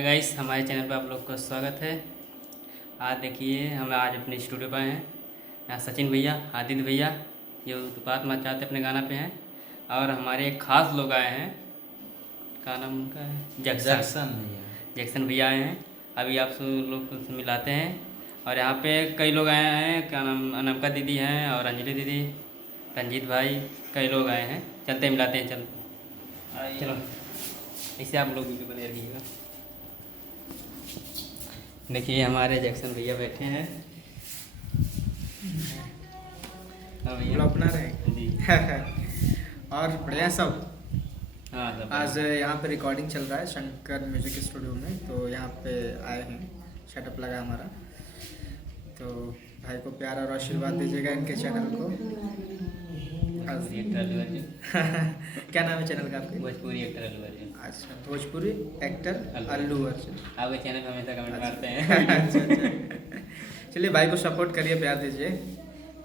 Guys हमारे channel पर आप लोग का स्वागत है। आज देखिए हम आज अपने स्टूडियो पर हैं। यहाँ सचिन भैया, आदित्य भैया ये उत्पात मचाते अपने गाना पे हैं और हमारे एक खास लोग आए हैं। क्या नाम उनका है? जैक्सन भैया आए हैं। अभी आप सब लोग को मिलाते हैं। और यहाँ पे कई लोग आए हैं। क्या नाम, अनमका दीदी हैं और अंजलि दीदी, रंजीत भाई, कई लोग आए हैं। चलते मिलाते हैं। चलो ऐसे आप लोग वीडियो बने रहिएगा। देखिए हमारे जैक्सन भैया बैठे हैं। अपना रहे जी। और बढ़िया सब। हाँ सब आज यहाँ पे रिकॉर्डिंग चल रहा है शंकर म्यूजिक स्टूडियो में, तो यहाँ पे आए हैं, सेटअप लगा हमारा। तो भाई को प्यार और आशीर्वाद दीजिएगा इनके चैनल को। क्या नाम है चैनल का आपके? भोजपुरी एक्टर अल्लू अर्जुन। अच्छा, भोजपुरी एक्टर अल्लू अर्जुन। आपके चैनल पे हमेशा कमेंट मारते हैं। अच्छा। चलिए भाई को सपोर्ट करिए, प्यार दीजिए।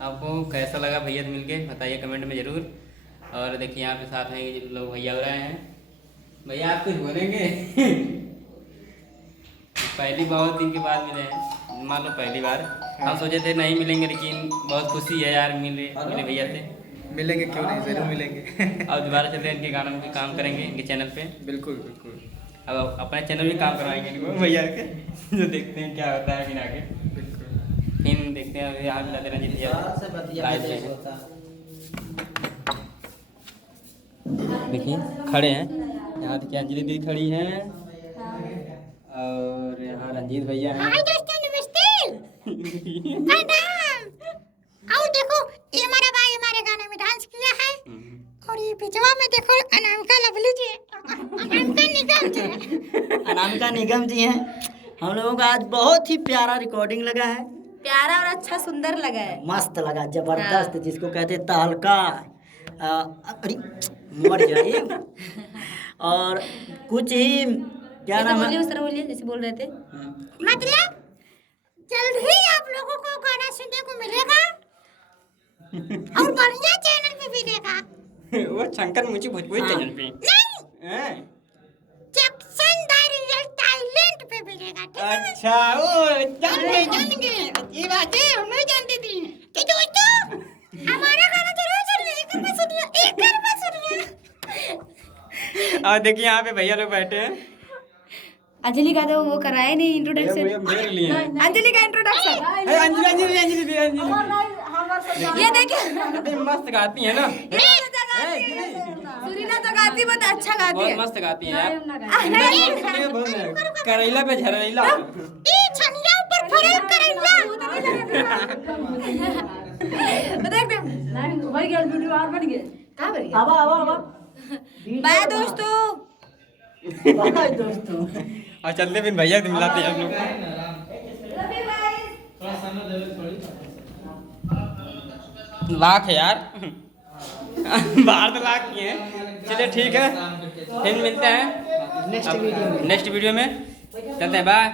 आपको कैसा लगा भैया से मिलके बताइए कमेंट में ज़रूर। और देखिए यहाँ पे साथ में लोग भैया हो रहे हैं। भैया आप कुछ बोलेंगे? पहली बहुत दिन के बाद मिले हैं, मान लो पहली बार। हम सोचे थे नहीं मिलेंगे, लेकिन बहुत खुशी है यार मिले भैया से। मिलेंगे, क्यों नहीं, जरूर मिलेंगे। अब दोबारा चलते हैं, इनके गानों में भी काम करेंगे इनके चैनल पे। बिल्कुल बिल्कुल। अब अपने चैनल भी काम करवाएंगे इनको भैया के, जो देखते हैं क्या होता है फिर आगे। बिल्कुल फिर देखते हैं यहाँ मिलाते रंजीत भैया। देखिए खड़े हैं यहाँ, देखिए अंजलि दीदी खड़ी हैं और यहाँ रंजीत भैया हैं। हाय दोस्तों, नमस्ते। प्रणाम। आओ देखो, ये हमारा भाई हमारे गाने में डांस किया है। और ये पिछवा में देखो अनामिका लवली जी, अनामिका निगम जी। अनामिका निगम जी हैं। हम लोगों का आज बहुत ही प्यारा रिकॉर्डिंग लगा है। प्यारा और अच्छा सुंदर लगा है। मस्त लगा, जबरदस्त, जिसको कहते हैं तहलका। अरे मर जाइए। और कुछ ही क्या नाम है, उस तरह बोलिए जैसे बोल रहे थे। मतलब जल्द ही आप लोगों को गाना सुनने को मिलेगा और बढ़िया चैनल पे मिलेगा। वो शंकर म्यूजिक भोजपुरी चैनल पे नहीं, जैक्सन द रियल टैलेंट पे मिलेगा। ठीक है? अच्छा वो जानेंगे ये बातें हम नहीं जानते थी। तो दोस्तों हमारा गाना जरूर सुनिए, एक बार सुनिए, एक बार सुनिए। और देखिए यहाँ पे भैया लोग बैठे हैं। अंजलि का तो वो कराया नहीं इंट्रोडक्शन। मेरे लिए अंजलि का इंट्रोडक्शन अंजलि ये देखिए, मस्त गाती है ना, सुरीला तो गाती, बहुत अच्छा गाती बहुत है। मस्त गाती है यार। करेला पे झरेला, ई छनिया ऊपर फरक करेला। देख दे भाई गया वीडियो और बन गया। कहां बन गया? आवा बाय दोस्तों। बाय दोस्तों। और चलते फिर भैया से मिलाते हैं हम लोग। लाख है यार। बाहर तो लाख की है। चलिए ठीक है, फिर मिलते हैं नेक्स्ट वीडियो में। चलते हैं, बाय।